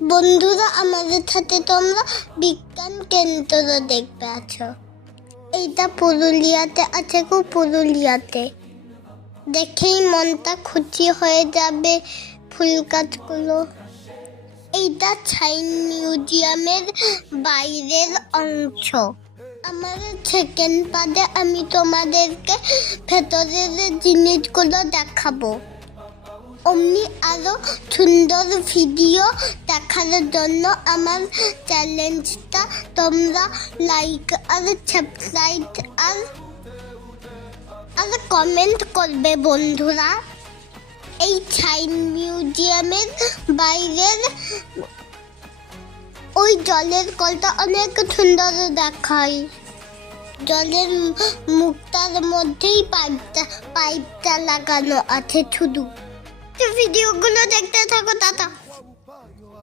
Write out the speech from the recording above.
বন্ধুরা, আমাদের সাথে তোমরা বিজ্ঞান কেন্দ্র দেখবে আছো। এইটা পুরুলিয়াতে আছে গো, পুরুলিয়াতে। দেখেই মনটা খুশি হয়ে যাবে। ফুল গাছগুলো। এইটা সায়েন্স মিউজিয়ামের বাইরের অংশ। আমাদের সেকেন্ড পার্টে আমি তোমাদেরকে ভেতরের জিনিসগুলো দেখাবো। অমনি আরো সুন্দর ভিডিও দেখার জন্য আমার চ্যানেলটা তোমরা লাইক আর সাবস্ক্রাইব আর কমেন্ট করবে বন্ধুরা। এই সায়েন্স মিউজিয়ামের বাইরের ওই জলের কলটা অনেক সুন্দর দেখায়। জলের মুখটার মধ্যেই পাইপটা লাগানো আছে শুধু। ভিডিওগুলো দেখতে থাকো, টাটা।